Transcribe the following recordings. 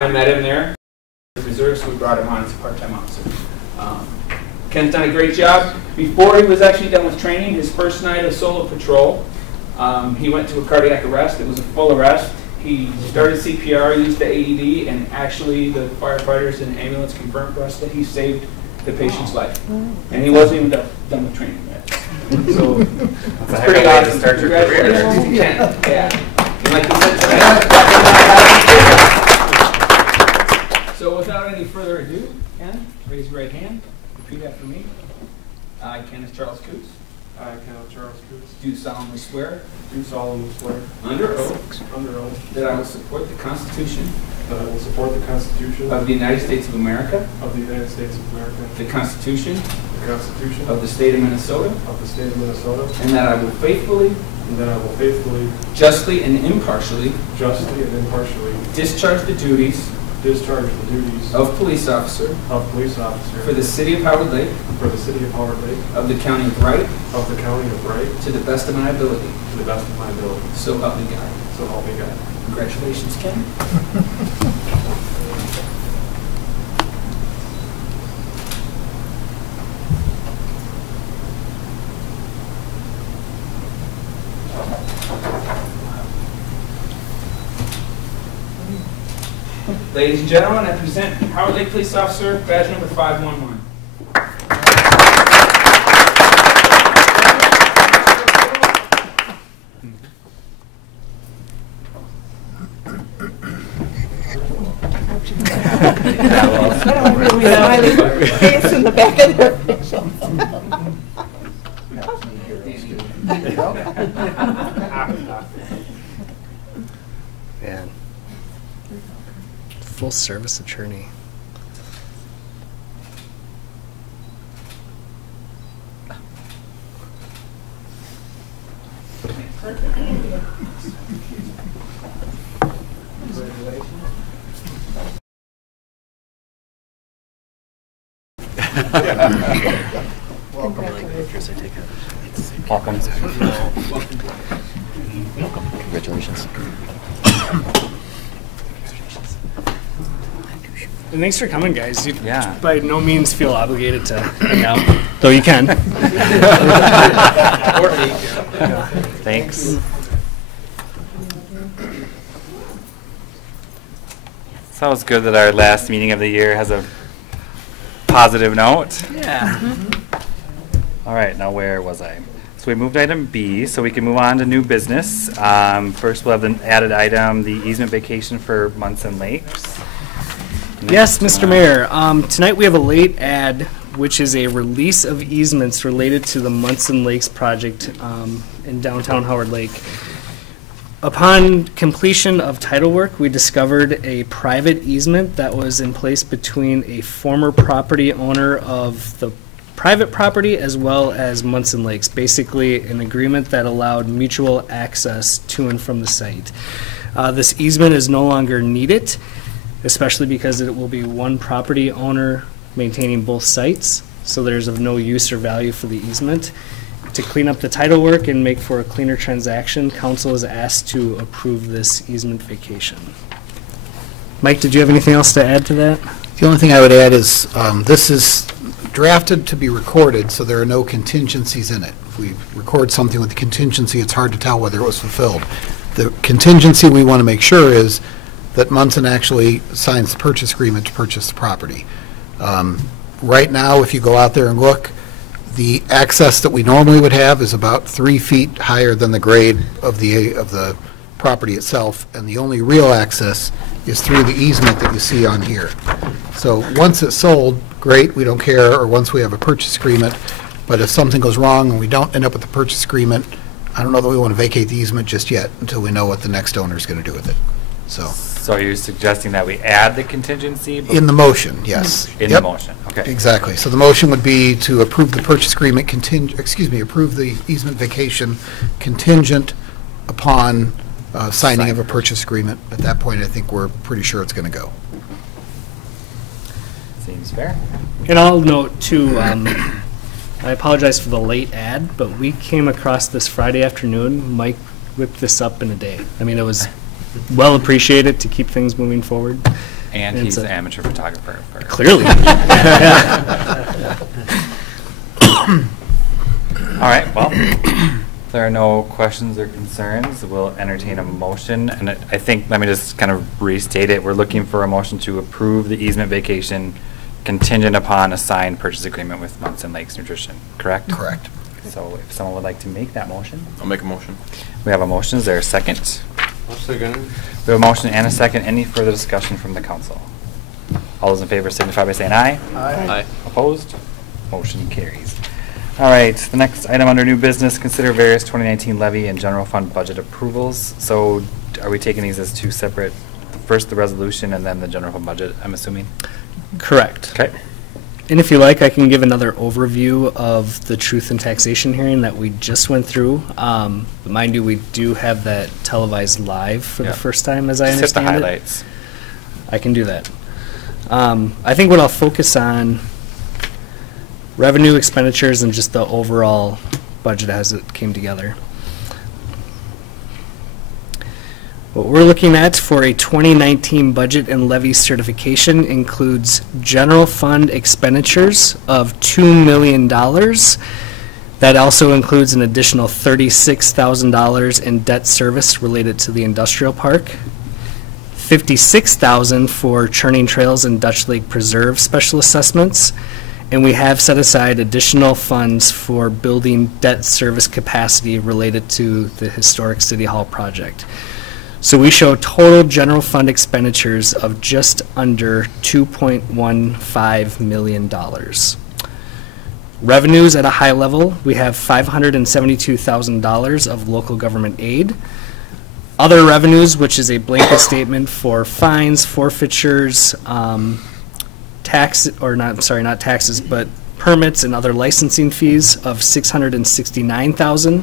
I met him there, reserves, so we brought him on as a part-time officer. Ken's done a great job. Before he was actually done with training, his first night of solo patrol, he went to a cardiac arrest. It was a full arrest. He started CPR, used the AED, and actually the firefighters and ambulance confirmed for us that he saved the patient's life. And he wasn't even done with training yet. So it's pretty awesome to start your career. Yeah. And like you said tonight, so without any further ado, Ken, raise your right hand. Repeat after me. I, Kenneth Charles Coots. I, Kenneth Charles Coots. Do solemnly swear. Do solemnly swear. Under oath. Under oath. That I will support the Constitution. That I will support the Constitution. Of the United States of America. Of the United States of America. The Constitution. The Constitution. Of the State of Minnesota. Of the State of Minnesota. And that I will faithfully. And that I will faithfully. Justly and impartially. Justly and impartially. Discharge the duties. Discharge the duties. Of police officer. Of police officer. For the City of Howard Lake. For the City of Howard Lake. Of the County of Wright. Of the County of Wright. To the best of my ability. To the best of my ability. So help me God. So help me God. Congratulations, Ken. Ladies and gentlemen, I present Howard Lake Police Officer, badge number 511. Face in the back of their facial. Man. Full service attorney. Welcome. Congratulations. And thanks for coming, guys. You Yeah. by no means feel obligated to hang out, though you can. Thanks. It's always good that our last meeting of the year has a positive note. Yeah. All right, now where was I? So we moved item B, so we can move on to new business. First, we'll have the added item, the easement vacation for Munson Lakes. Yes, Mr. Mayor. Tonight we have a late ad, which is a release of easements related to the Munson Lakes project in downtown Howard Lake. Upon completion of title work, we discovered a private easement that was in place between a former property owner of the private property as well as Munson Lakes, basically an agreement that allowed mutual access to and from the site. This easement is no longer needed, especially because it will be one property owner maintaining both sites, so there's of no use or value for the easement. To clean up the title work and make for a cleaner transaction, council is asked to approve this easement vacation. Mike, did you have anything else to add to that? The only thing I would add is this is drafted to be recorded, so there are no contingencies in it. If we record something with a contingency, it's hard to tell whether it was fulfilled. The contingency we want to make sure is that Munson actually signs the purchase agreement to purchase the property. Right now, if you go out there and look, the access that we normally would have is about 3 feet higher than the grade of the property itself, and the only real access is through the easement that you see on here. So once it's sold, great, we don't care, or once we have a purchase agreement, but if something goes wrong and we don't end up with the purchase agreement, I don't know that we want to vacate the easement just yet until we know what the next owner is going to do with it. So you're suggesting that we add the contingency? In the motion, yes. In the motion, okay. Exactly. So the motion would be to approve the purchase agreement approve the easement vacation contingent upon signing of a purchase agreement. At that point, I think we're pretty sure it's going to go. Seems fair. And I'll note too, I apologize for the late ad, but we came across this Friday afternoon. Mike whipped this up in a day. I mean, it was well appreciated to keep things moving forward. And And he's so- an amateur photographer. Clearly. All right, well, if there are no questions or concerns, we'll entertain a motion. And I think, let me just kind of restate it. We're looking for a motion to approve the easement vacation contingent upon a signed purchase agreement with Munson Lakes Nutrition, correct? Correct. So if someone would like to make that motion. I'll make a motion. We have a motion. Is there a second? I'll second. We have a motion and a second. Any further discussion from the council? All those in favor signify by saying aye. Aye. Opposed? Motion carries. All right, the next item under new business, consider various 2019 levy and general fund budget approvals. So are we taking these as two separate, first the resolution and then the general fund budget, I'm assuming? Correct. Okay. And if you like, I can give another overview of the truth and taxation hearing that we just went through. But mind you, we do have that televised live for Yeah. the first time, as I Just hit the understand it. highlights. I can do that. I think what I'll focus on, revenue expenditures and just the overall budget as it came together. What we're looking at for a 2019 budget and levy certification includes general fund expenditures of $2 million. That also includes an additional $36,000 in debt service related to the industrial park, $56,000 for Churning Trails and Dutch Lake Preserve special assessments, and we have set aside additional funds for building debt service capacity related to the historic City Hall project. So we show total general fund expenditures of just under $2.15 million. Revenues at a high level, we have $572,000 of local government aid. Other revenues, which is a blanket statement for fines, forfeitures, not taxes, but permits and other licensing fees of $669,000.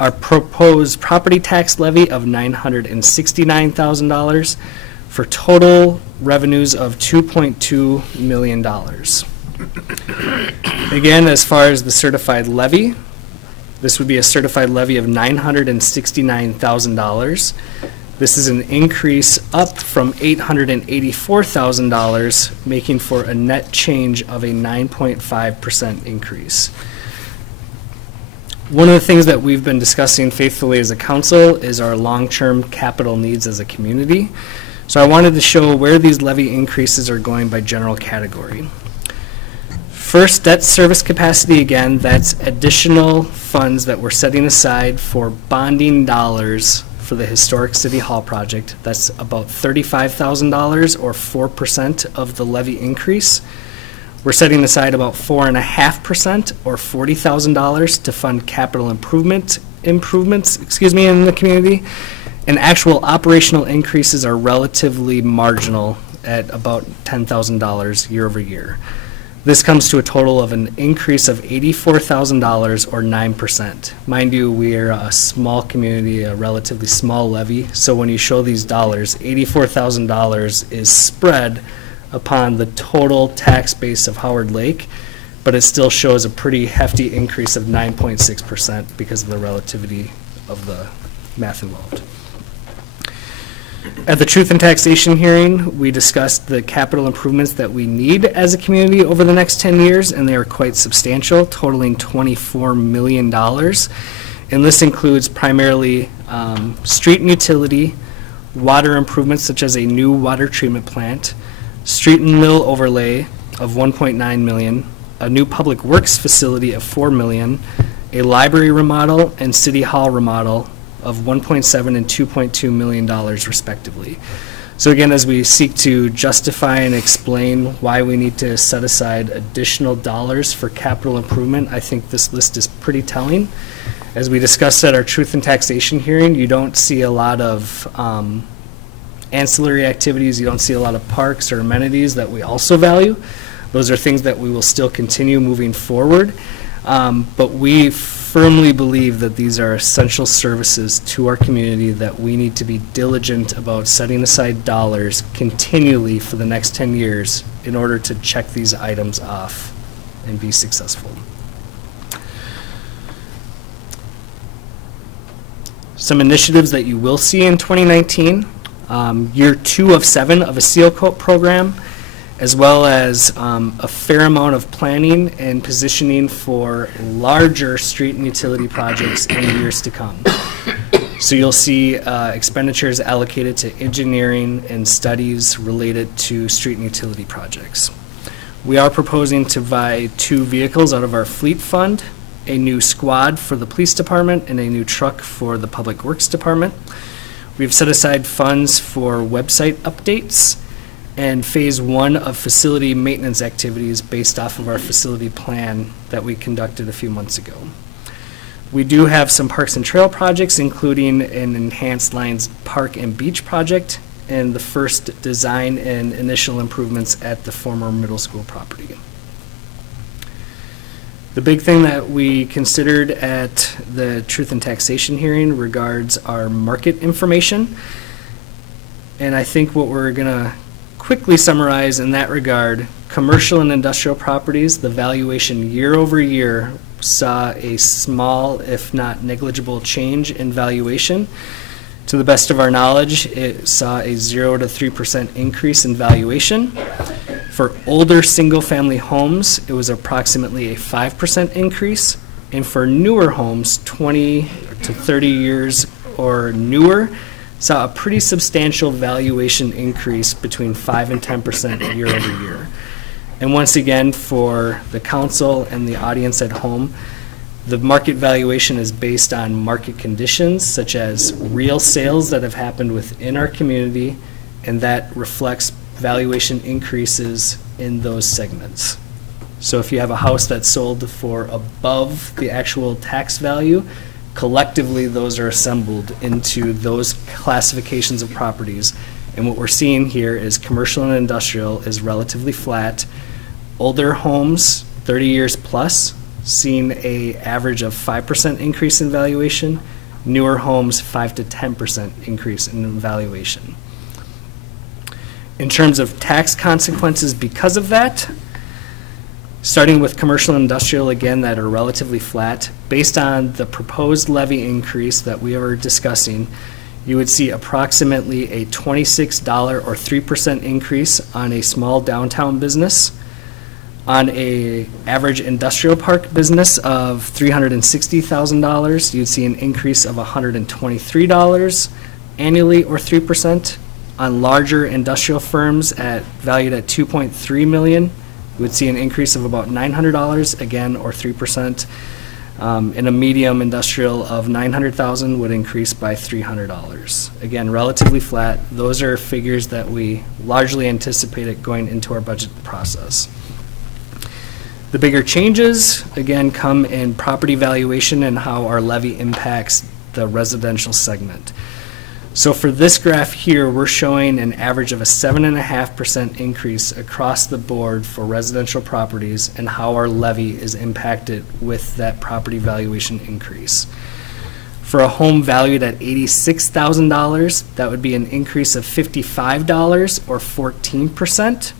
Our proposed property tax levy of $969,000 for total revenues of $2.2 million. Again, as far as the certified levy, this would be a certified levy of $969,000. This is an increase up from $884,000, making for a net change of a 9.5% increase. One of the things that we've been discussing faithfully as a council is our long-term capital needs as a community. So I wanted to show where these levy increases are going by general category. First, debt service capacity, again, that's additional funds that we're setting aside for bonding dollars for the historic City Hall project. That's about $35,000 or 4% of the levy increase. We're setting aside about 4.5% or $40,000 to fund capital improvements in the community. And actual operational increases are relatively marginal at about $10,000 year over year. This comes to a total of an increase of $84,000 or 9%. Mind you, we are a small community, a relatively small levy. So when you show these dollars, $84,000 is spread upon the total tax base of Howard Lake, but it still shows a pretty hefty increase of 9.6% because of the relativity of the math involved. At the Truth and Taxation hearing, we discussed the capital improvements that we need as a community over the next 10 years, and they are quite substantial, totaling $24 million. And this includes primarily street and utility, water improvements such as a new water treatment plant, street and mill overlay of $1.9 million, a new public works facility of $4 million, a library remodel, and city hall remodel of $1.7 and $2.2 million respectively. So again, as we seek to justify and explain why we need to set aside additional dollars for capital improvement, I think this list is pretty telling. As we discussed at our Truth and Taxation hearing, you don't see a lot of ancillary activities, you don't see a lot of parks or amenities that we also value. Those are things that we will still continue moving forward. But we firmly believe that these are essential services to our community that we need to be diligent about setting aside dollars continually for the next 10 years in order to check these items off and be successful. Some initiatives that you will see in 2019. year 2 of 7 of a seal coat program, as well as a fair amount of planning and positioning for larger street and utility projects in the years to come. So you'll see expenditures allocated to engineering and studies related to street and utility projects. We are proposing to buy 2 vehicles out of our fleet fund, a new squad for the police department and a new truck for the public works department. We've set aside funds for website updates and phase 1 of facility maintenance activities based off of our facility plan that we conducted a few months ago. We do have some parks and trail projects, including an enhanced Lions Park and Beach project and the first design and initial improvements at the former middle school property. The big thing that we considered at the Truth and Taxation hearing regards our market information. And I think what we're going to quickly summarize in that regard, commercial and industrial properties, the valuation year over year saw a small, if not negligible, change in valuation. To the best of our knowledge, it saw a 0 to 3% increase in valuation. For older single-family homes, it was approximately a 5% increase. And for newer homes, 20 to 30 years or newer, saw a pretty substantial valuation increase between 5 and 10% year over year. And once again, for the council and the audience at home, the market valuation is based on market conditions such as real sales that have happened within our community, and that reflects valuation increases in those segments. So if you have a house that's sold for above the actual tax value, collectively those are assembled into those classifications of properties. And what we're seeing here is commercial and industrial is relatively flat. Older homes, 30 years plus, seen a average of 5% increase in valuation. Newer homes, 5 to 10% increase in valuation. In terms of tax consequences because of that, starting with commercial and industrial, again, that are relatively flat, based on the proposed levy increase that we were discussing, you would see approximately a $26 or 3% increase on a small downtown business. On a average industrial park business of $360,000, you'd see an increase of $123 annually, or 3%. On larger industrial firms valued at $2.3 million, you would see an increase of about $900, again, or 3%. In a medium industrial of $900,000 would increase by $300. Again, relatively flat. Those are figures that we largely anticipated going into our budget process. The bigger changes, again, come in property valuation and how our levy impacts the residential segment. So for this graph here, we're showing an average of a 7.5% increase across the board for residential properties and how our levy is impacted with that property valuation increase. For a home valued at $86,000, that would be an increase of $55 or 14%.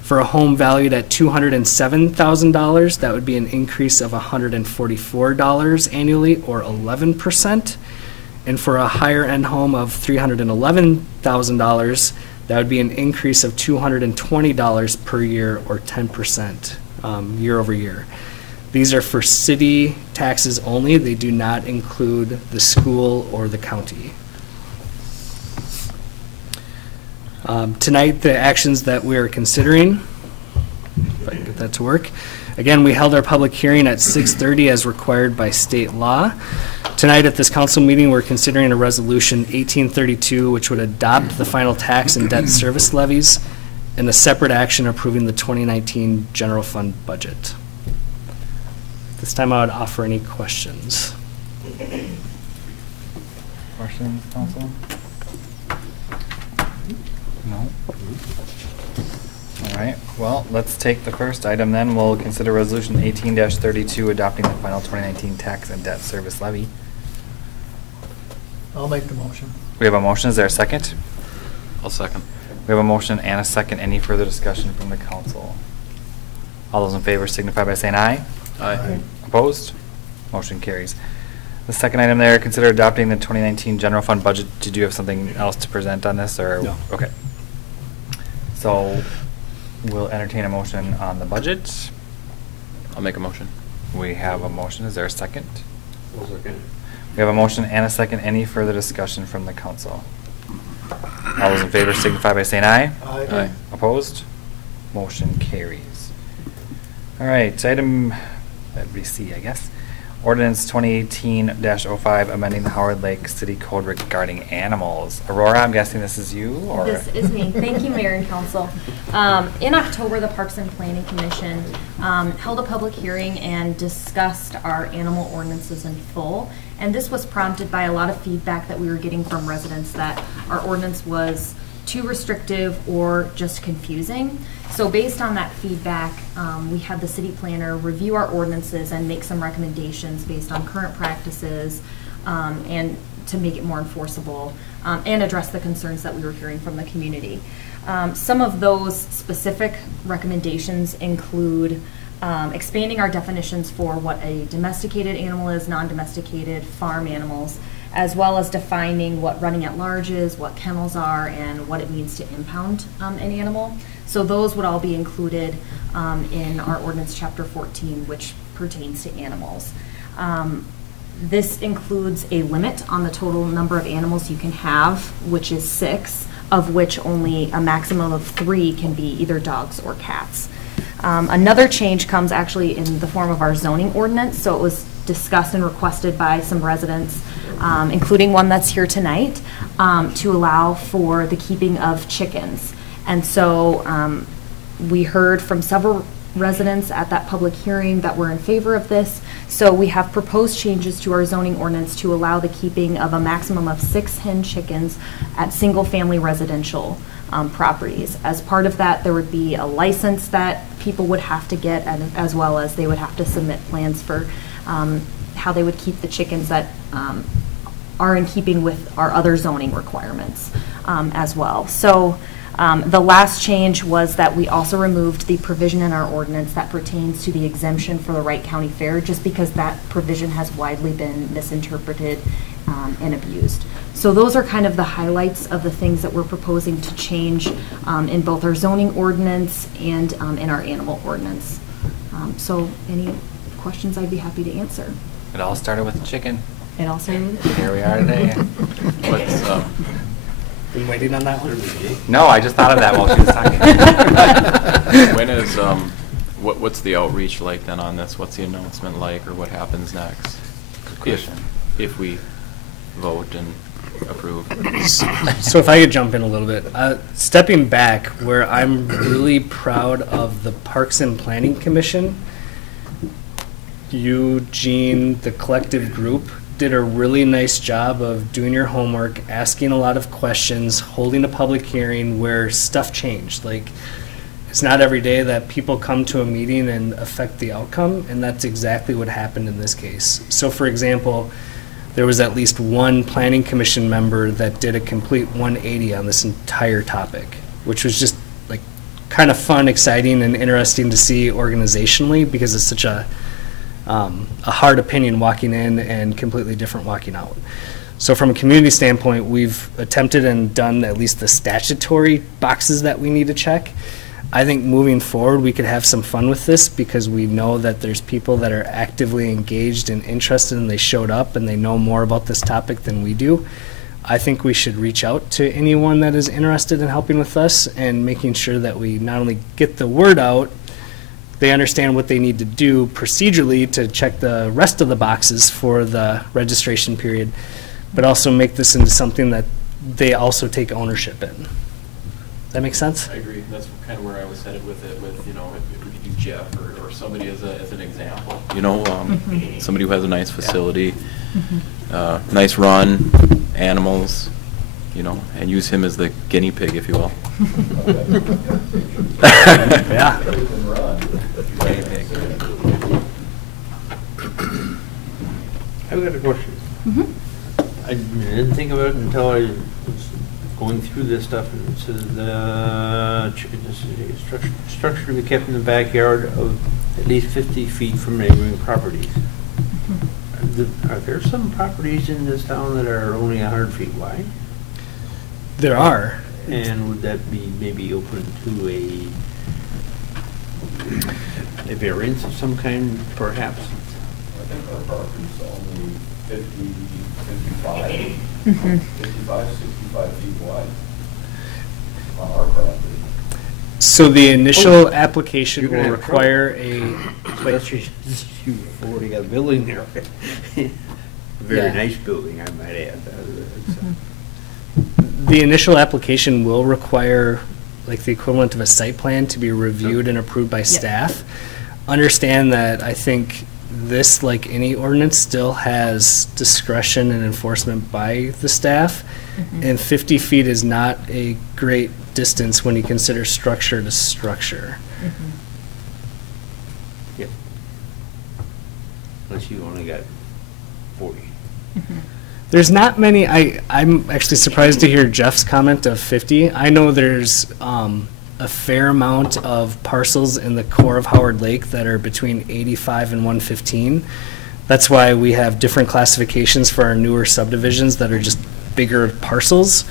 For a home valued at $207,000, that would be an increase of $144 annually, or 11%. And for a higher end home of $311,000, that would be an increase of $220 per year, or 10% year over year. These are for city taxes only. They do not include the school or the county. Tonight, the actions that we are considering, if I can get that to work. Again, we held our public hearing at 6:30 as required by state law. Tonight at this council meeting, we're considering a resolution 1832, which would adopt the final tax and debt service levies, and a separate action approving the 2019 general fund budget. This time I would offer any questions. Questions, council? No? All right, well, let's take the first item then. We'll consider resolution 18-32, adopting the final 2019 tax and debt service levy. I'll make the motion. We have a motion. Is there a second? I'll second. We have a motion and a second. Any further discussion from the council? All those in favor signify by saying aye. Aye. Opposed? Motion carries. The second item there, consider adopting the 2019 general fund budget. Did you have something else to present on this, or? No. Okay. So we'll entertain a motion on the budget. I'll make a motion. We have a motion. Is there a second? Those are good. We have a motion and a second. Any further discussion from the council? All those in favor signify by saying aye. Aye. Opposed? Motion carries. All right, item, that'd be C, I guess. Ordinance 2018-05, amending the Howard Lake City Code regarding animals. Aurora, I'm guessing this is you, or? This is me. Thank you, Mayor and Council. In October, the Parks and Planning Commission held a public hearing and discussed our animal ordinances in full. And this was prompted by a lot of feedback that we were getting from residents that our ordinance was too restrictive or just confusing. So based on that feedback, we had the city planner review our ordinances and make some recommendations based on current practices and to make it more enforceable and address the concerns that we were hearing from the community. Some of those specific recommendations include expanding our definitions for what a domesticated animal is, non-domesticated, farm animals, as well as defining what running at large is, what kennels are, and what it means to impound an animal. So those would all be included in our ordinance chapter 14, which pertains to animals. This includes a limit on the total number of animals you can have, which is 6, of which only a maximum of 3 can be either dogs or cats. Another change comes actually in the form of our zoning ordinance. So it was discussed and requested by some residents, including one that's here tonight, to allow for the keeping of chickens. And so we heard from several residents at that public hearing that were in favor of this. So we have proposed changes to our zoning ordinance to allow the keeping of a maximum of 6 hen chickens at single-family residential properties. As part of that, there would be a license that people would have to get, and as well as they would have to submit plans for how they would keep the chickens that are in keeping with our other zoning requirements as well. So the last change was that we also removed the provision in our ordinance that pertains to the exemption for the Wright County Fair, just because that provision has widely been misinterpreted and abused. So those are kind of the highlights of the things that we're proposing to change in both our zoning ordinance and in our animal ordinance. So any questions, I'd be happy to answer. It all started with the chicken. It also Here we are today. What's, Been waiting on that one? No, I just thought of that while she was talking. when is, what's the outreach like then on this? What's the announcement like, or what happens next? Good question. If we vote and approve. So if I could jump in a little bit, stepping back, where I'm really proud of the Parks and Planning Commission, you, Gene, the collective group, did a really nice job of doing your homework, asking a lot of questions, holding a public hearing where stuff changed. Like, it's not every day that people come to a meeting and affect the outcome, and that's exactly what happened in this case. So for example, there was at least one planning commission member that did a complete 180 on this entire topic, which was just like kind of fun, exciting, and interesting to see organizationally, because it's such a hard opinion walking in and completely different walking out. So from a community standpoint, we've attempted and done at least the statutory boxes that we need to check. I think moving forward, we could have some fun with this, because we know that there's people that are actively engaged and interested, and they showed up and they know more about this topic than we do. I think we should reach out to anyone that is interested in helping with us and making sure that we not only get the word out, they understand what they need to do procedurally to check the rest of the boxes for the registration period, but also make this into something that they also take ownership in. Does that make sense? I agree. That's kind of where I was headed with it, with, you know, if we could do Jeff or somebody as an example. You know, somebody who has a nice facility, nice run, animals, you know, and use him as the guinea pig, if you will. Yeah. I've got a question. I didn't think about it until I was going through this stuff, and it says structure to be kept in the backyard of at least 50 feet from neighboring properties. And Are there some properties in this town that are only 100 feet wide? There are. And would that be maybe open to a variance of some kind, perhaps? I think our property's only 55, Mhm. 65 feet wide on our property. So the initial application You're gonna will have require a, Especially since you've already got a building there. Very Yeah. nice building, I might add. the initial application will require like the equivalent of a site plan to be reviewed and approved by staff. Understand that I think this, like any ordinance, still has discretion and enforcement by the staff. Mhm. And 50 feet is not a great distance when you consider structure to structure. Mhm. Yep. Unless you only got 40. Mhm. There's not many, I'm actually surprised to hear Jeff's comment of 50. I know there's a fair amount of parcels in the core of Howard Lake that are between 85 and 115. That's why we have different classifications for our newer subdivisions that are just bigger parcels.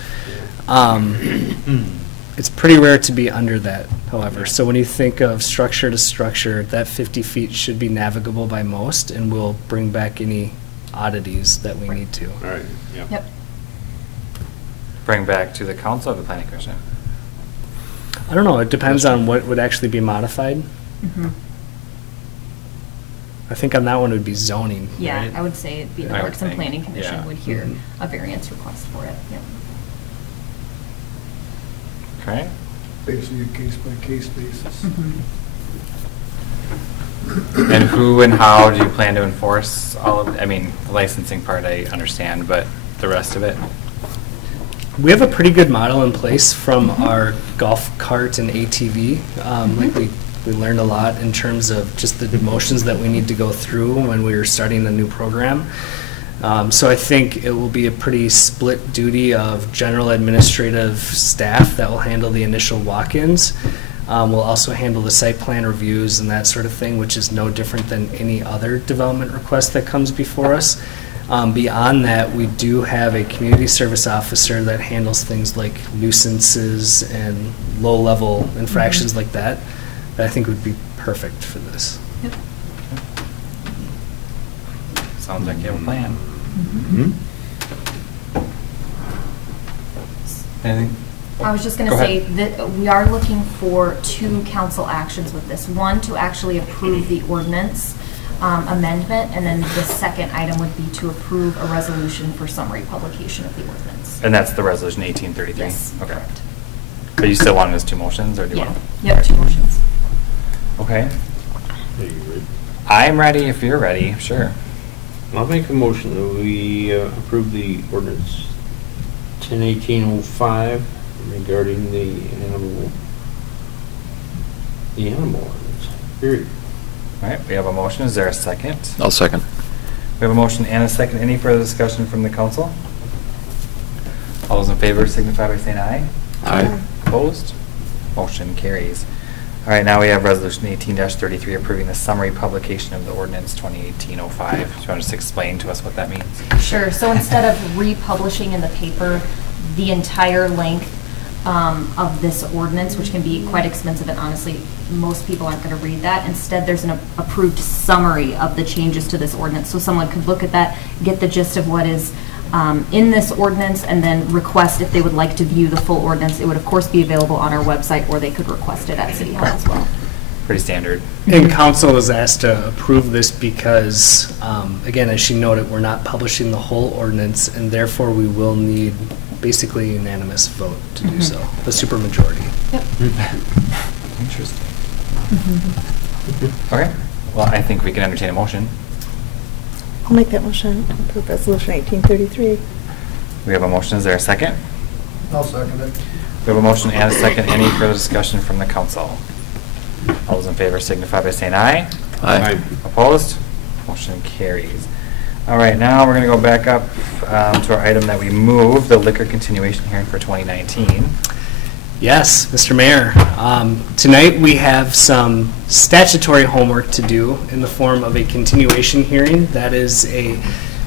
It's pretty rare to be under that, however. So when you think of structure to structure, that 50 feet should be navigable by most, and we'll bring back any oddities that we need to. All right, yeah. Yep. Bring back to the council or the planning commission? I don't know, it depends on what would actually be modified. Mhm. I think on that one it would be zoning, Yeah, right? I would say it'd be the I would Parks and think, Planning Commission yeah. would hear Mhm. a variance request for it, yep. Okay. Basically a case-by-case basis. And who and how do you plan to enforce all of, I mean, the licensing part I understand, but the rest of it? We have a pretty good model in place from our golf cart and ATV. Like we learned a lot in terms of just the motions that we need to go through when we were starting a new program. So I think it will be a pretty split duty of general administrative staff that will handle the initial walk-ins. We'll also handle the site plan reviews and that sort of thing, which is no different than any other development request that comes before us. Beyond that, we do have a community service officer that handles things like nuisances and low-level infractions like that I think would be perfect for this. Yep. Sounds like you have a plan. Mm-hmm. Anything? I was just going Go to say ahead. that we are looking for 2 council actions with this. One, to actually approve the ordinance amendment, and then the second item would be to approve a resolution for summary publication of the ordinance. And that's the resolution 1833? Yes, Okay. correct. But you still want it as 2 motions, or do you Yeah, want? yep, 2 motions. Okay. Are you ready? I'm ready if you're ready, sure. I'll make a motion that we approve the ordinance 10/18/05 regarding the animal ordinance, period. All right, we have a motion. Is there a second? I'll second. We have a motion and a second. Any further discussion from the council? All those in favor signify by saying aye. Aye. Opposed? Motion carries. All right, now we have resolution 18-33 approving the summary publication of the ordinance 2018-05. Do you want to just explain to us what that means? Sure. So instead of republishing in the paper the entire length of this ordinance, which can be quite expensive, and honestly, most people aren't going to read that. Instead, there's an approved summary of the changes to this ordinance. So someone could look at that, get the gist of what is in this ordinance, and then request if they would like to view the full ordinance. It would, of course, be available on our website, or they could request it at City Hall as well. Pretty standard. And council is asked to approve this because, again, as she noted, we're not publishing the whole ordinance, and therefore we will need basically unanimous vote to do so, the supermajority. Yep. Interesting. Okay, well, I think we can entertain a motion. I'll make that motion to approve resolution 1833. We have a motion. Is there a second? I'll second it. We have a motion and a second. Any further discussion from the council? All those in favor signify by saying aye. Aye. Opposed? Motion carries. All right, now we're going to go back up to our item that we moved, the liquor continuation hearing for 2019. Yes, Mr. Mayor. Tonight we have some statutory homework to do in the form of a continuation hearing. That is a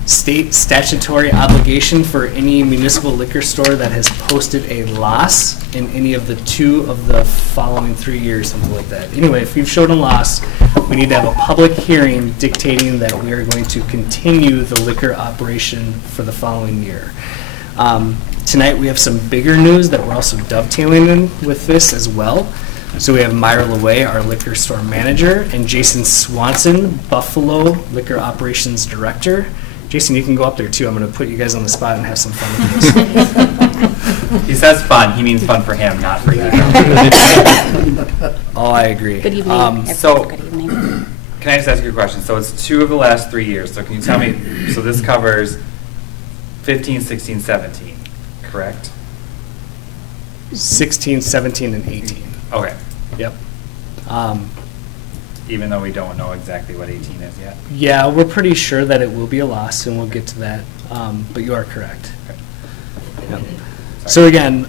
state statutory obligation for any municipal liquor store that has posted a loss in any of the 2 of the following 3 years, something like that. Anyway, if you've shown a loss, we need to have a public hearing dictating that we are going to continue the liquor operation for the following year. Tonight we have some bigger news that we're also dovetailing in with this as well. So we have Myra LeWay, our liquor store manager, and Jason Swanson, Buffalo Liquor Operations Director. Jason, you can go up there too. I'm going to put you guys on the spot and have some fun with this. He says fun, he means fun for him, not for you. Oh, I agree. Good evening. So- Good evening. Can I just ask you a question? So it's 2 of the last 3 years, so can you tell me, so this covers 15, 16, 17, correct? 16, 17, and 18. Okay, Yep. even though we don't know exactly what 18 is yet? Yeah, we're pretty sure that it will be a loss, and we'll get to that. But you are correct. Okay. Yep. So again,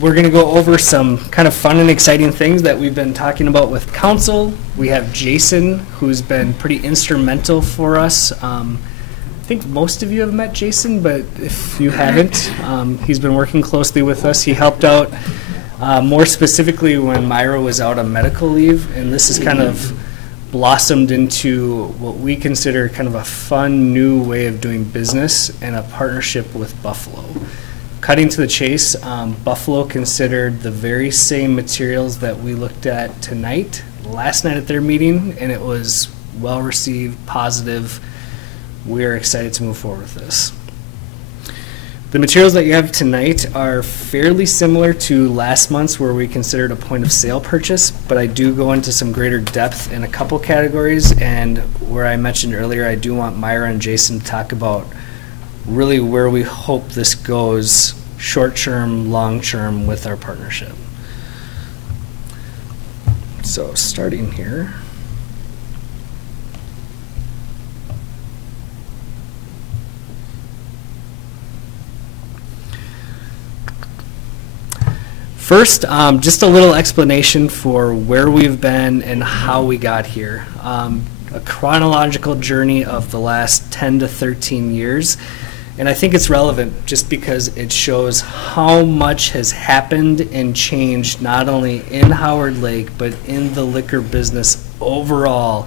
we're going to go over some kind of fun and exciting things that we've been talking about with council. We have Jason, who's been pretty instrumental for us. I think most of you have met Jason, but if you haven't, he's been working closely with us. He helped out more specifically when Myra was out on medical leave, and this has kind of blossomed into what we consider kind of a fun new way of doing business and a partnership with Buffalo. Cutting to the chase, Buffalo considered the very same materials that we looked at tonight, last night at their meeting, and it was well received, positive. We're excited to move forward with this. The materials that you have tonight are fairly similar to last month's where we considered a point of sale purchase, but I do go into some greater depth in a couple categories, and where I mentioned earlier, I do want Myra and Jason to talk about really where we hope this goes short-term, long-term with our partnership. So starting here. First, just a little explanation for where we've been and how we got here. A chronological journey of the last 10 to 13 years. And I think it's relevant just because it shows how much has happened and changed not only in Howard Lake, but in the liquor business overall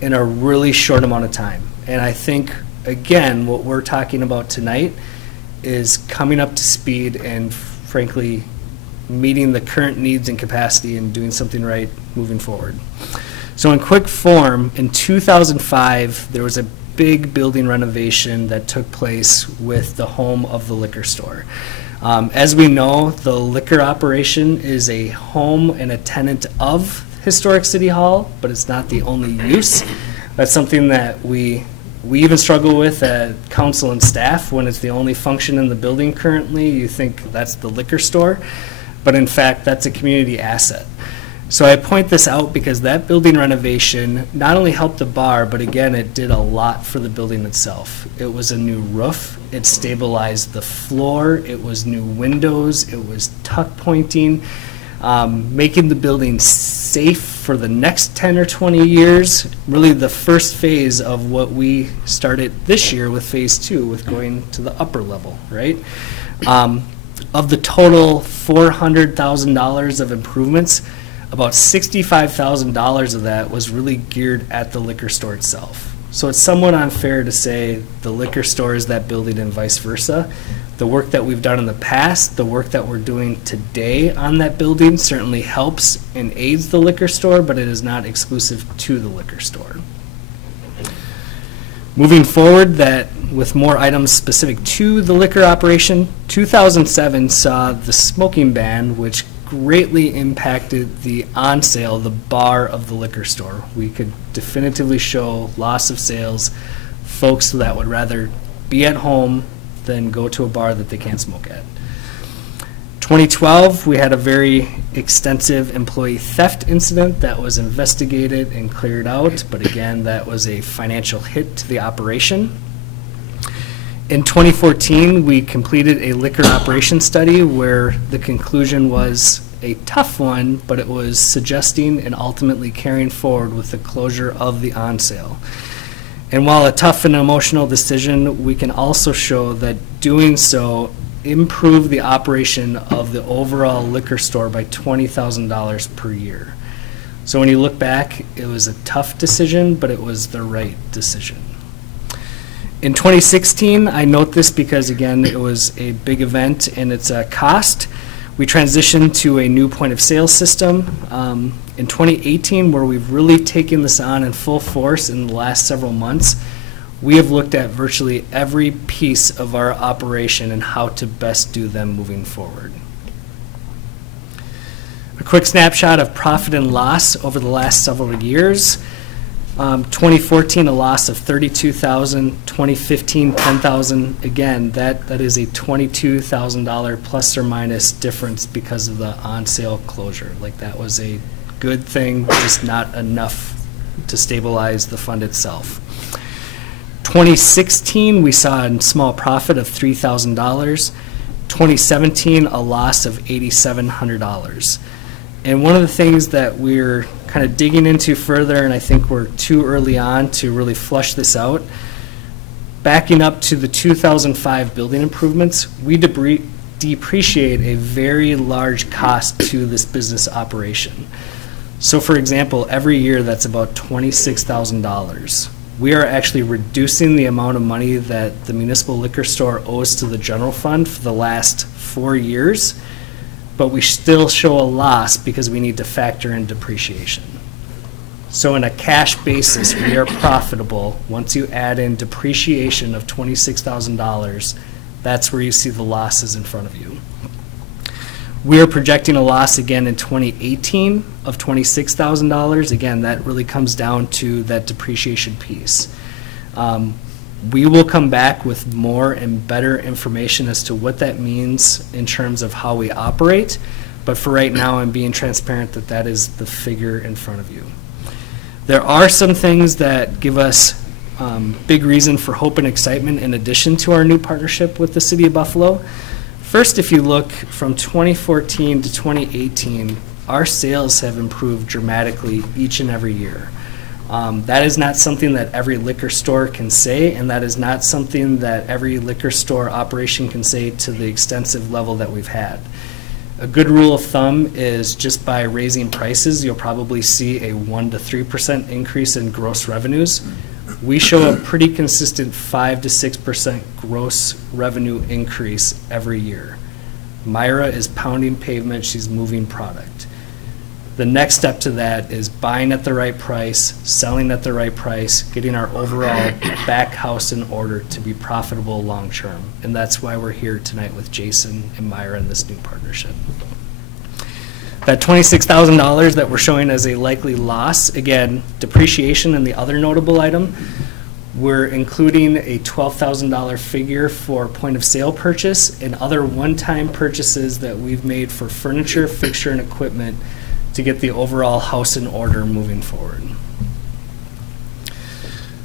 in a really short amount of time. And I think, again, what we're talking about tonight is coming up to speed and, frankly, meeting the current needs and capacity and doing something right moving forward. So in quick form, in 2005, there was a big building renovation that took place with the home of the liquor store. As we know, the liquor operation is a home and a tenant of Historic City Hall, but it's not the only use. That's something that we even struggle with at council and staff. When it's the only function in the building currently, you think that's the liquor store. But in fact, that's a community asset. So I point this out because that building renovation not only helped the bar, but again, it did a lot for the building itself. It was a new roof, it stabilized the floor, it was new windows, it was tuck pointing, making the building safe for the next 10 or 20 years, really the first phase of what we started this year with phase 2, with going to the upper level, right? Of the total $400,000 of improvements, about $65,000 of that was really geared at the liquor store itself. So it's somewhat unfair to say the liquor store is that building and vice versa. The work that we've done in the past, the work that we're doing today on that building certainly helps and aids the liquor store, but it is not exclusive to the liquor store. Moving forward, that with more items specific to the liquor operation, 2007 saw the smoking ban, which greatly impacted the on sale, the bar of the liquor store. We could definitively show loss of sales, folks that would rather be at home than go to a bar that they can't smoke at. 2012, we had a very extensive employee theft incident that was investigated and cleared out, but again, that was a financial hit to the operation. In 2014, we completed a liquor operation study where the conclusion was a tough one, but it was suggesting and ultimately carrying forward with the closure of the on sale. And while a tough and emotional decision, we can also show that doing so improved the operation of the overall liquor store by $20,000 per year. So when you look back, it was a tough decision, but it was the right decision. In 2016, I note this because, again, it was a big event and it's a cost. We transitioned to a new point of sale system. In 2018, where we've really taken this on in full force in the last several months, we have looked at virtually every piece of our operation and how to best do them moving forward. A quick snapshot of profit and loss over the last several years. 2014, a loss of $32,000. 2015, $10,000. Again, that is a $22,000 plus or minus difference because of the on-sale closure. Like, that was a good thing, just not enough to stabilize the fund itself. 2016, we saw a small profit of $3,000. 2017, a loss of $8,700. And one of the things that we're kind of digging into further, and I think we're too early on to really flush this out, backing up to the 2005 building improvements, we depreciate a very large cost to this business operation. So for example, every year that's about $26,000. We are actually reducing the amount of money that the municipal liquor store owes to the general fund for the last 4 years, but we still show a loss because we need to factor in depreciation. So in a cash basis, we are profitable. Once you add in depreciation of $26,000, that's where you see the losses in front of you. We are projecting a loss again in 2018 of $26,000. Again, that really comes down to that depreciation piece. We will come back with more and better information as to what that means in terms of how we operate, but for right now, I'm being transparent that that is the figure in front of you. There are some things that give us big reason for hope and excitement in addition to our new partnership with the City of Buffalo. First, if you look from 2014 to 2018, our sales have improved dramatically each and every year. That is not something that every liquor store can say, and that is not something that every liquor store operation can say to the extensive level that we've had. A good rule of thumb is just by raising prices, you'll probably see a 1% to 3% increase in gross revenues. We show a pretty consistent 5% to 6% gross revenue increase every year. Myra is pounding pavement, she's moving product. The next step to that is buying at the right price, selling at the right price, getting our overall back house in order to be profitable long term. And that's why we're here tonight with Jason and Myra in this new partnership. That $26,000 that we're showing as a likely loss, again, depreciation and the other notable item, we're including a $12,000 figure for point of sale purchase and other one-time purchases that we've made for furniture, fixture, and equipment to get the overall house in order moving forward.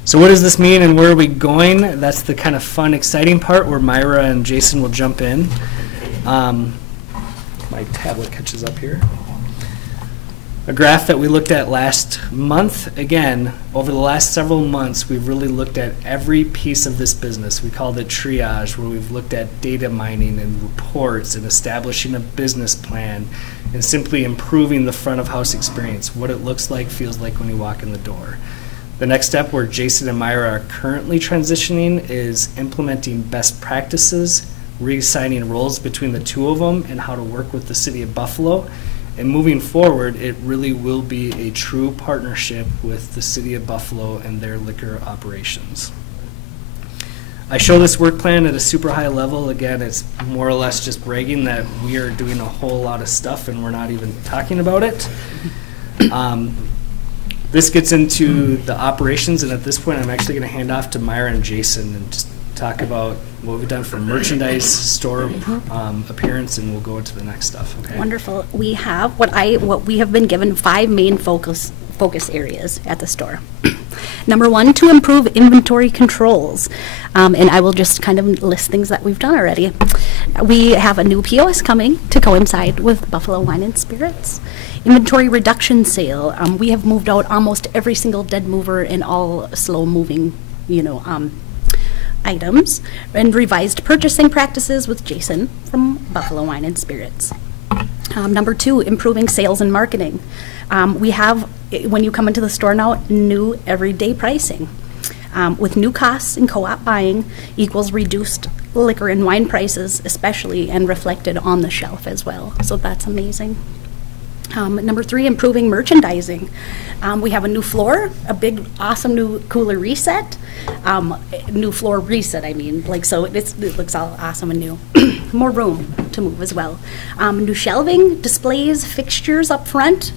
So what does this mean and where are we going? That's the kind of fun, exciting part where Myra and Jason will jump in. My tablet catches up here. A graph that we looked at last month. Again, over the last several months, we've really looked at every piece of this business. We called it triage, where we've looked at data mining and reports and establishing a business plan and simply improving the front of house experience, what it looks like, feels like when you walk in the door. The next step where Jason and Myra are currently transitioning is implementing best practices, reassigning roles between the two of them, and how to work with the City of Buffalo. And moving forward, it really will be a true partnership with the City of Buffalo and their liquor operations. I show this work plan at a super high level. Again, it's more or less just bragging that we are doing a whole lot of stuff and we're not even talking about it. This gets into the operations, and at this point I'm actually going to hand off to Myra and Jason and just talk about what we've done for merchandise, store appearance, and we'll go into the next stuff. Okay? Wonderful. We have what we have been given 5 main focus areas at the store. Number 1, to improve inventory controls. And I will just kind of list things that we've done already. We have a new POS coming to coincide with Buffalo Wine and Spirits. Inventory reduction sale. We have moved out almost every single dead mover and all slow moving, items. And revised purchasing practices with Jason from Buffalo Wine and Spirits. Number 2, improving sales and marketing. We have, when you come into the store now, new everyday pricing. With new costs in co-op buying equals reduced liquor and wine prices, especially, and reflected on the shelf as well. So that's amazing. Number 3, improving merchandising. We have a new floor, a big, awesome new cooler reset. New floor reset, so it looks all awesome and new. More room to move as well. New shelving, displays, fixtures up front,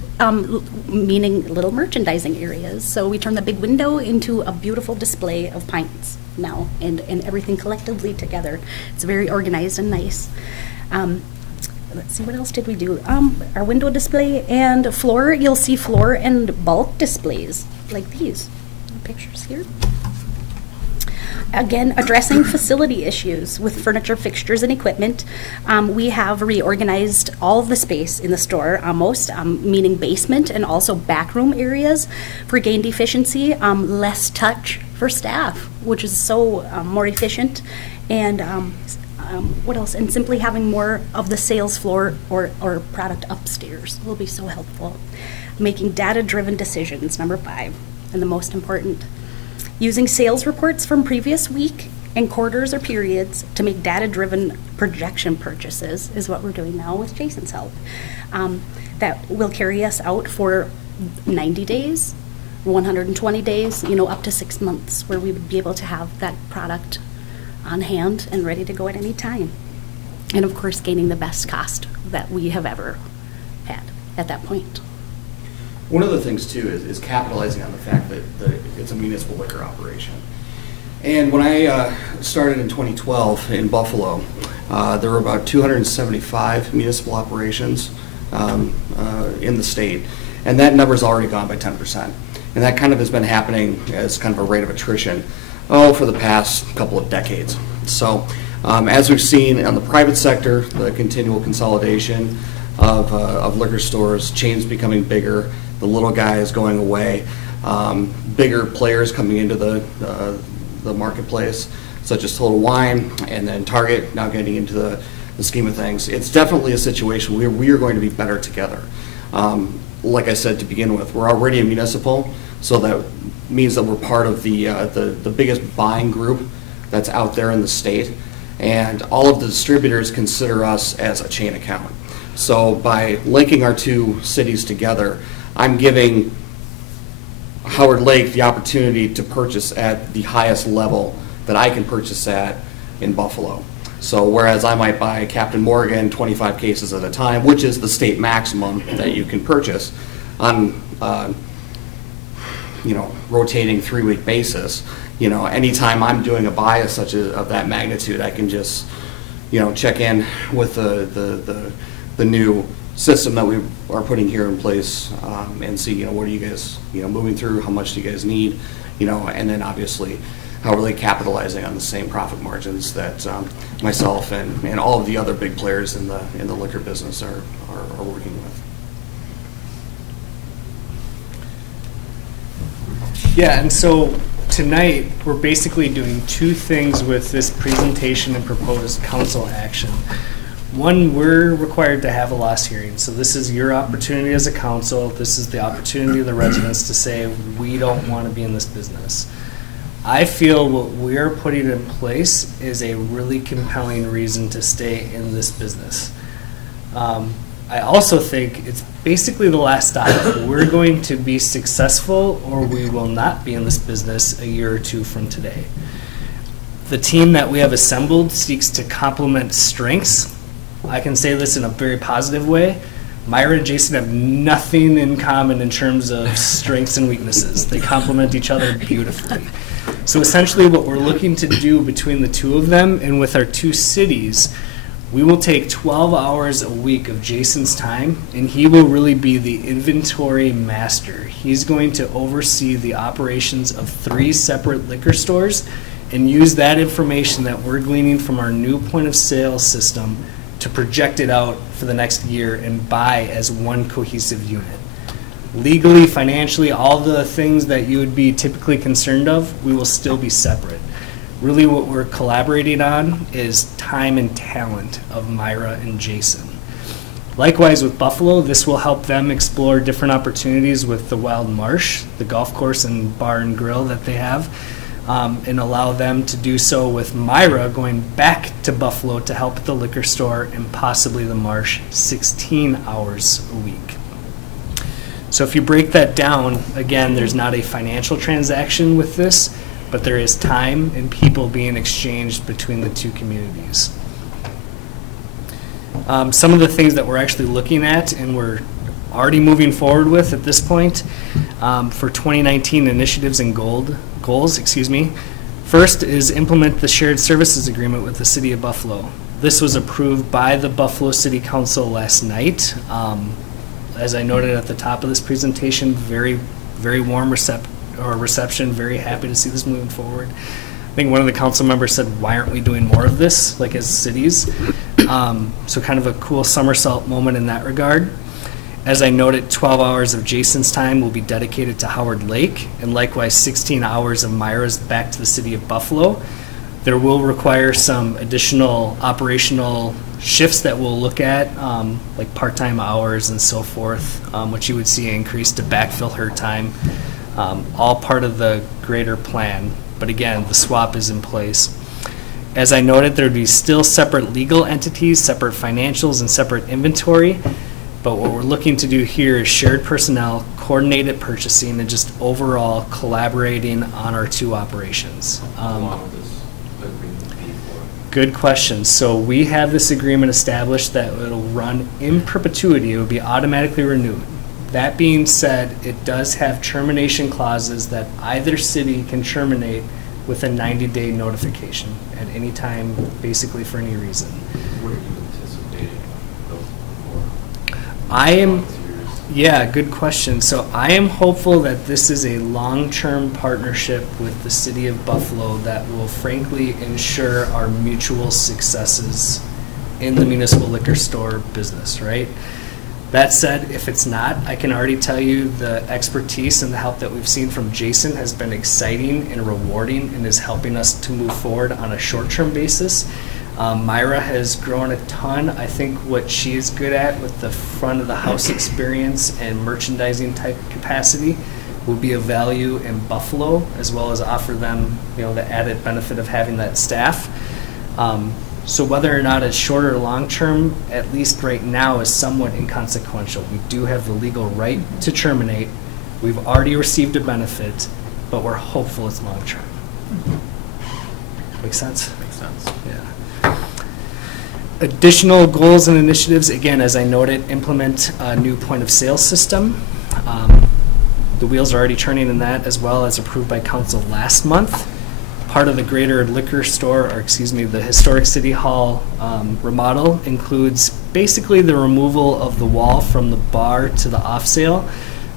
meaning little merchandising areas. So we turn the big window into a beautiful display of pints now, and everything collectively together. It's very organized and nice. Let's see, what else did we do? Our window display and floor, you'll see floor and bulk displays like these. Pictures here. Again, addressing facility issues with furniture, fixtures, and equipment. We have reorganized all of the space in the store, almost, meaning basement and also backroom areas for gained efficiency, less touch for staff, which is so more efficient. And what else? And simply having more of the sales floor or product upstairs will be so helpful. Making data-driven decisions, number 5, and the most important. Using sales reports from previous week and quarters or periods to make data-driven projection purchases is what we're doing now with Jason's help. That will carry us out for 90 days, 120 days, up to 6 months, where we would be able to have that product on hand and ready to go at any time. And of course, gaining the best cost that we have ever had at that point. One of the things too is capitalizing on the fact that it's a municipal liquor operation. And when I started in 2012 in Buffalo, there were about 275 municipal operations in the state, and that number's already gone by 10%. And that kind of has been happening as kind of a rate of attrition, for the past couple of decades. So as we've seen on the private sector, the continual consolidation of liquor stores, chains becoming bigger, the little guys going away, bigger players coming into the marketplace, such as Total Wine, and then Target now getting into the scheme of things. It's definitely a situation where we are going to be better together. Like I said to begin with, we're already a municipal, so that means that we're part of the biggest buying group that's out there in the state, and all of the distributors consider us as a chain account. So by linking our two cities together, I'm giving Howard Lake the opportunity to purchase at the highest level that I can purchase at in Buffalo. So whereas I might buy Captain Morgan 25 cases at a time, which is the state maximum that you can purchase on rotating 3-week basis, anytime I'm doing a buy of that magnitude, I can just check in with the new system that we are putting here in place, and see what are you guys moving through, how much do you guys need, and then obviously how are they capitalizing on the same profit margins that myself and all of the other big players in the liquor business are working with. Yeah, and so tonight we're basically doing 2 things with this presentation and proposed council action. One, we're required to have a loss hearing. So this is your opportunity as a council. This is the opportunity of the residents to say, we don't want to be in this business. I feel what we're putting in place is a really compelling reason to stay in this business. I also think it's basically the last stop. We're going to be successful or we will not be in this business a year or 2 from today. The team that we have assembled seeks to complement strengths. I can say this in a very positive way. Myra and Jason have nothing in common in terms of strengths and weaknesses. They complement each other beautifully. So essentially what we're looking to do between the 2 of them and with our 2 cities, We will take 12 hours a week of Jason's time, and he will really be the inventory master. He's going to oversee the operations of 3 separate liquor stores and use that information that we're gleaning from our new point of sale system to project it out for the next year and buy as one cohesive unit. Legally, financially, all the things that you would be typically concerned of, we will still be separate. Really what we're collaborating on is time and talent of Myra and Jason. Likewise with Buffalo, this will help them explore different opportunities with the Wild Marsh, the golf course and bar and grill that they have, and allow them to do so with Myra going back to Buffalo to help at the liquor store and possibly the Marsh 16 hours a week. So if you break that down, again, there's not a financial transaction with this, but there is time and people being exchanged between the 2 communities. Some of the things that we're actually looking at and we're already moving forward with at this point for 2019 initiatives and goals. First is implement the shared services agreement with the City of Buffalo. This was approved by the Buffalo City Council last night. As I noted at the top of this presentation, very, very warm reception, very happy to see this moving forward. I think one of the council members said, why aren't we doing more of this, like as cities? So kind of a cool somersault moment in that regard. As I noted, 12 hours of Jason's time will be dedicated to Howard Lake, and likewise 16 hours of Myra's back to the City of Buffalo. There will require some additional operational shifts that we'll look at, like part-time hours and so forth, which you would see increase to backfill her time. All part of the greater plan. But again, the swap is in place. As I noted, there would be still separate legal entities, separate financials, and separate inventory. But what we're looking to do here is shared personnel, coordinated purchasing, and just overall collaborating on our 2 operations. Good question. So we have this agreement established that it'll run in perpetuity. It will be automatically renewed. That being said, it does have termination clauses that either city can terminate with a 90-day notification at any time, basically for any reason. What are you anticipating those for? I am, yeah, good question. So I am hopeful that this is a long-term partnership with the City of Buffalo that will frankly ensure our mutual successes in the municipal liquor store business, right? That said, if it's not, I can already tell you the expertise and the help that we've seen from Jason has been exciting and rewarding and is helping us to move forward on a short-term basis. Myra has grown a ton. I think what she is good at with the front of the house experience and merchandising type capacity will be of value in Buffalo, as well as offer them, the added benefit of having that staff. So whether or not it's short or long term, at least right now, is somewhat inconsequential. We do have the legal right to terminate. We've already received a benefit, but we're hopeful it's long term. Make sense? Makes sense. Yeah. Additional goals and initiatives, again, as I noted, implement a new point of sale system. The wheels are already turning in that, as well as approved by council last month. Part of the greater liquor store, or excuse me, the historic city hall remodel includes basically the removal of the wall from the bar to the off sale,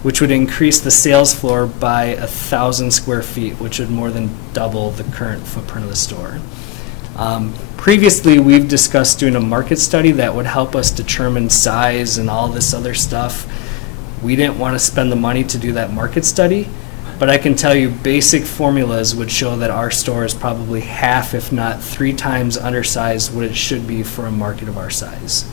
which would increase the sales floor by 1,000 square feet, which would more than double the current footprint of the store. Previously, we've discussed doing a market study that would help us determine size and all this other stuff. We didn't want to spend the money to do that market study. But I can tell you basic formulas would show that our store is probably half, if not 3 times undersized what it should be for a market of our size.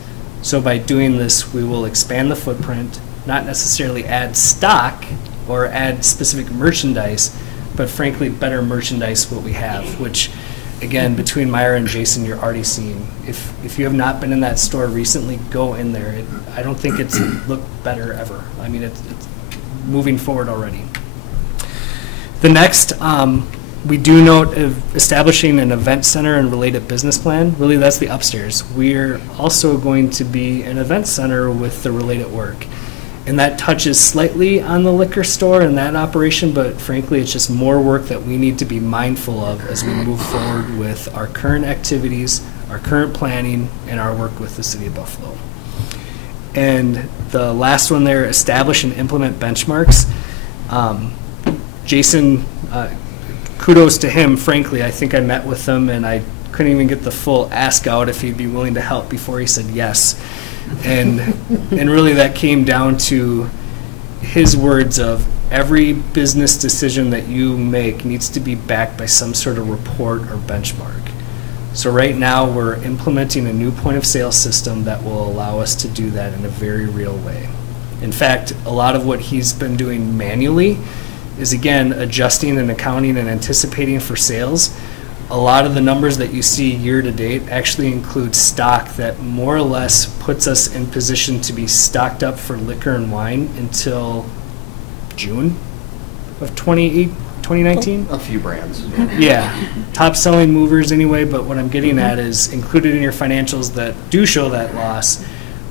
So by doing this, we will expand the footprint, not necessarily add stock or add specific merchandise, but frankly better merchandise what we have, which again, between Myra and Jason, you're already seeing. If you have not been in that store recently, go in there. I don't think it's looked better ever. I mean, it's moving forward already. The next, we do note of establishing an event center and related business plan. Really, that's the upstairs. We're also going to be an event center with the related work. And that touches slightly on the liquor store and that operation, but frankly, it's just more work that we need to be mindful of as we move forward with our current activities, our current planning, and our work with the City of Buffalo. And the last one there, establish and implement benchmarks. Jason, kudos to him, frankly. I think I met with him and I couldn't even get the full ask out if he'd be willing to help before he said yes. And really that came down to his words of every business decision that you make needs to be backed by some sort of report or benchmark. So right now we're implementing a new point of sale system that will allow us to do that in a very real way. In fact, a lot of what he's been doing manually is, again, adjusting and accounting and anticipating for sales. A lot of the numbers that you see year to date actually include stock that more or less puts us in position to be stocked up for liquor and wine until June of 2019. A few brands. Yeah, top selling movers anyway, but what I'm getting at is included in your financials that do show that loss,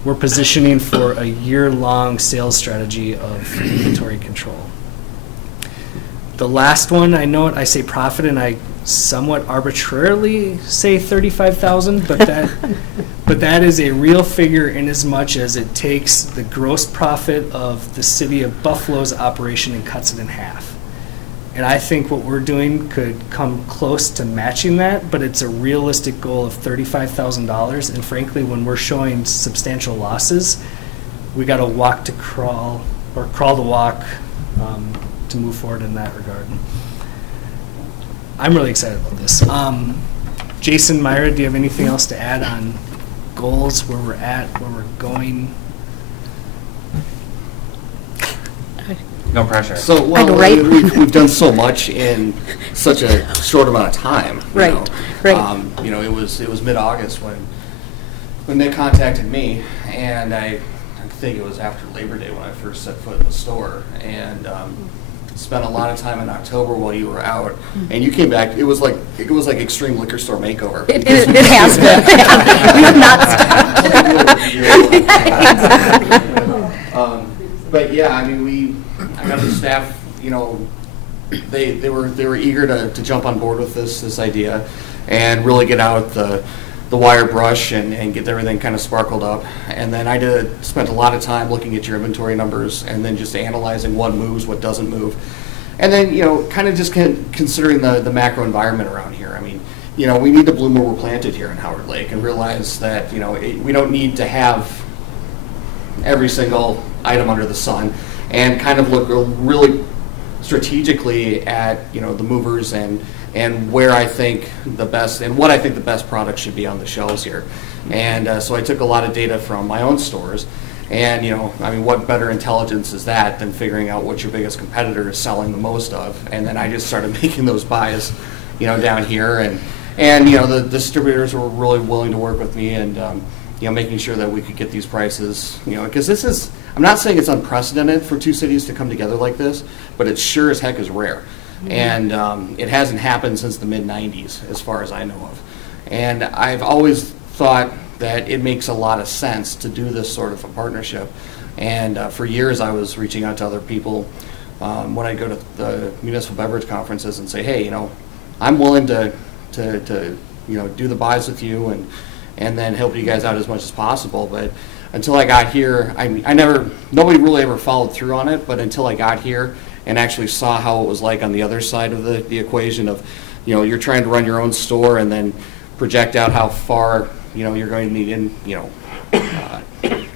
we're positioning for a year-long sales strategy of inventory control. The last one, I know I say profit and I somewhat arbitrarily say 35,000, but that is a real figure in as much as it takes the gross profit of the City of Buffalo's operation and cuts it in half. And I think what we're doing could come close to matching that, but it's a realistic goal of $35,000. And frankly, when we're showing substantial losses, we got to walk to crawl, or crawl to walk, to move forward in that regard. I'm really excited about this. Jason, Myra, do you have anything else to add on goals, where we're at, where we're going? No pressure. So, well, I know, right? we've done so much in such a short amount of time. Right, right. You know, it was mid-August when Nick contacted me, and I think it was after Labor Day when I first set foot in the store, and spent a lot of time in October while you were out, and you came back. It was like extreme liquor store makeover. It has been. We have not stopped. But yeah, I mean, I got the staff. You know, they were eager to jump on board with this idea, and really get out the wire brush and get everything kind of sparkled up. And then I spent a lot of time looking at your inventory numbers and then just analyzing what moves, what doesn't move. And then, you know, kind of just considering the macro environment around here. I mean, you know, we need to bloom where we're planted here in Howard Lake and realize that, you know, we don't need to have every single item under the sun, and kind of look really strategically at, you know, the movers and where I think the best, and what I think the best products should be on the shelves here. And so I took a lot of data from my own stores, and, you know, I mean, what better intelligence is that than figuring out what your biggest competitor is selling the most of? And then I just started making those buys, you know, down here, and you know, the distributors were really willing to work with me, and you know, making sure that we could get these prices, you know, because this is, I'm not saying it's unprecedented for two cities to come together like this, but it sure as heck is rare. And it hasn't happened since the mid-90s, as far as I know of. And I've always thought that it makes a lot of sense to do this sort of a partnership. And for years I was reaching out to other people when I go to the municipal beverage conferences and say, hey, you know, I'm willing to you know, do the buys with you and then help you guys out as much as possible. But until I got here, nobody really ever followed through on it, but until I got here and actually saw how it was like on the other side of the equation of, you know, you're trying to run your own store and then project out how far, you know, you're going to need in, you know,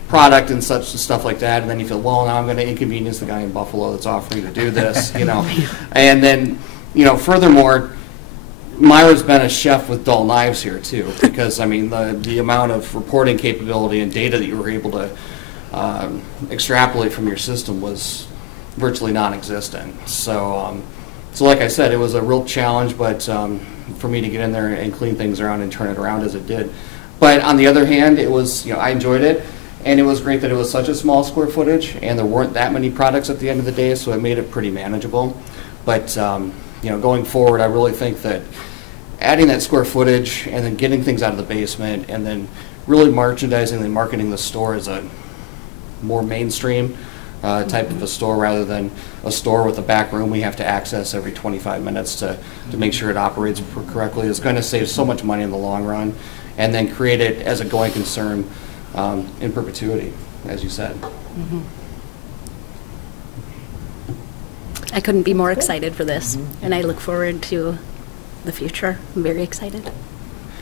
product and such and stuff like that, and then you feel, well, now I'm going to inconvenience the guy in Buffalo that's offering to do this, you know. And then, you know, furthermore, Myra's been a chef with dull knives here too, because I mean the amount of reporting capability and data that you were able to extrapolate from your system was virtually non-existent. So, so like I said, it was a real challenge, but for me to get in there and clean things around and turn it around as it did. But on the other hand, it was, you know, I enjoyed it, and it was great that it was such a small square footage, and there weren't that many products at the end of the day, so it made it pretty manageable. But you know, going forward, I really think that adding that square footage and then getting things out of the basement and then really merchandising and marketing the store as a more mainstream type of a store rather than a store with a back room we have to access every 25 minutes to make sure it operates correctly is going to save so much money in the long run. and then create it as a going concern in perpetuity, as you said. I couldn't be more excited for this, and I look forward to the future. I'm very excited.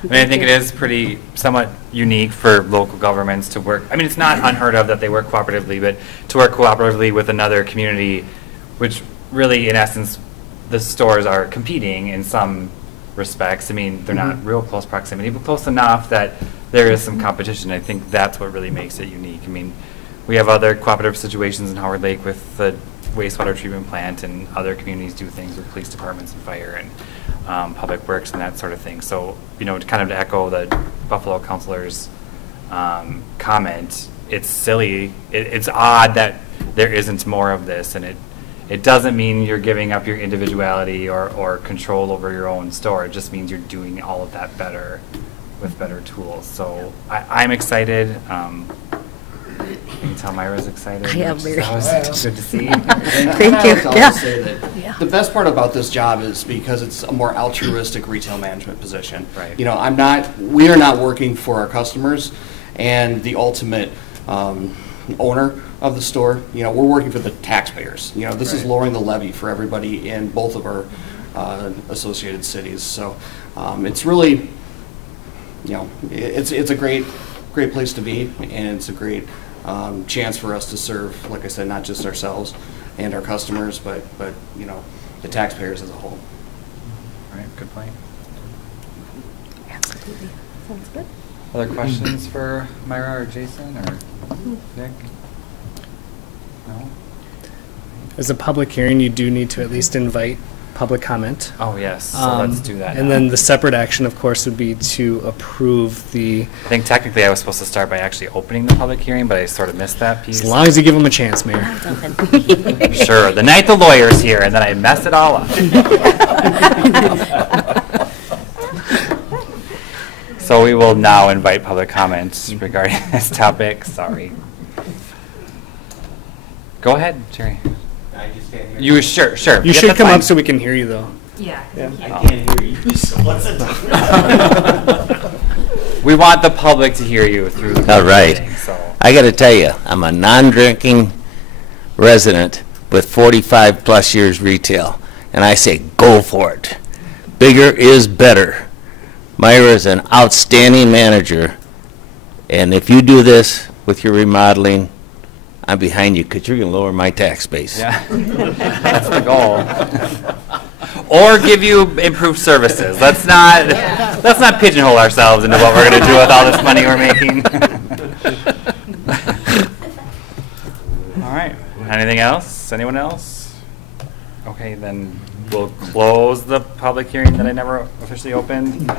I mean, I think it is pretty somewhat unique for local governments to work. I mean, it's not unheard of that they work cooperatively, but to work cooperatively with another community, which really, in essence, the stores are competing in some respects. I mean, they're not real close proximity, but close enough that there is some competition. I think that's what really makes it unique. I mean, we have other cooperative situations in Howard Lake with the wastewater treatment plant, and other communities do things with police departments and fire and public works and that sort of thing. So, you know, to echo the Buffalo councilor's comment, it's silly, it's odd that there isn't more of this, and it doesn't mean you're giving up your individuality or control over your own store. It just means you're doing all of that better with better tools. So I'm excited. You can tell Myra's excited. I am very excited. Good to see. Thank you. I'll Yeah. just say that the best part about this job is because it's a more altruistic retail management position. Right. You know, we are not working for our customers and the ultimate owner of the store. You know, we're working for the taxpayers. You know, this is lowering the levy for everybody in both of our associated cities. So it's really, you know, it's a great place to be, and it's a great chance for us to serve, like I said, not just ourselves and our customers, but you know, the taxpayers as a whole. All right, good point. Absolutely. Sounds good. Other questions for Myra or Jason or Nick? No? As a public hearing, you do need to at least invite public comment. Oh, yes. So let's do that. And now. then the separate action, of course, would be to approve the, I think technically I was supposed to start by actually opening the public hearing, but I sort of missed that piece. as long as you give them a chance, Mayor. Sure, the night the lawyer's here, and then I messed it all up. So we will now invite public comments regarding this topic. Sorry. Go ahead, Jerry. I just can't hear You sure? You Yep, should that's come fine. up so we can hear you, though. Yeah. I can't hear you, so what's it? We want the public to hear you through the All right. meeting, so. I got to tell you, I'm a non-drinking resident with 45-plus years retail, and I say go for it. Bigger is better. Myra is an outstanding manager, and if you do this with your remodeling, I'm behind you because you're going to lower my tax base. Yeah, that's the goal. Or give you improved services. Let's not pigeonhole ourselves into what we're going to do with all this money we're making. All right. Anything else? Anyone else? Okay, then we'll close the public hearing that I never officially opened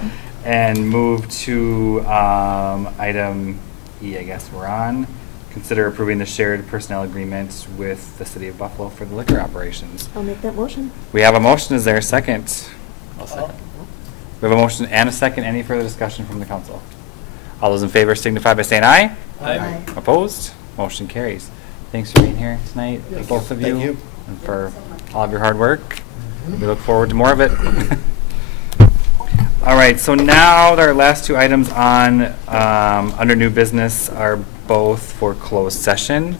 and move to item E, I guess we're on. Consider approving the shared personnel agreement with the City of Buffalo for the liquor operations. I'll make that motion. We have a motion. Is there a second? I'll second. We have a motion and a second. Any further discussion from the council? All those in favor signify by saying aye. Aye. Opposed? Motion carries. Thanks for being here tonight, both of you. Thank you. And for all of your hard work. We look forward to more of it. All right, so now our last two items on under new business are both for closed session.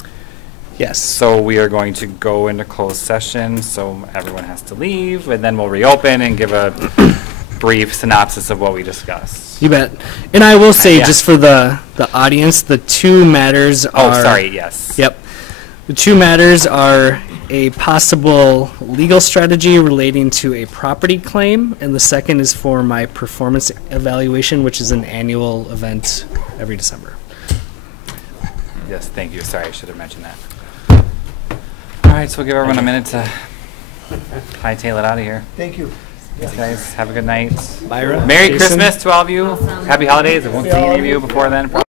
Yes. So we are going to go into closed session, so everyone has to leave, and then we'll reopen and give a brief synopsis of what we discussed. You bet. And I will say, Yeah. just for the audience, the two matters are... Oh, sorry, yes. Yep. The two matters are a possible legal strategy relating to a property claim, and the second is for my performance evaluation, which is an annual event every December. Yes, thank you. Sorry, I should have mentioned that. All right, so we'll give everyone a minute to hightail it out of here. Thank you. Thanks, guys. Have a good night. Myra, Merry Jason? Christmas to all of you. Awesome. Happy holidays. I won't see any of you before then, probably.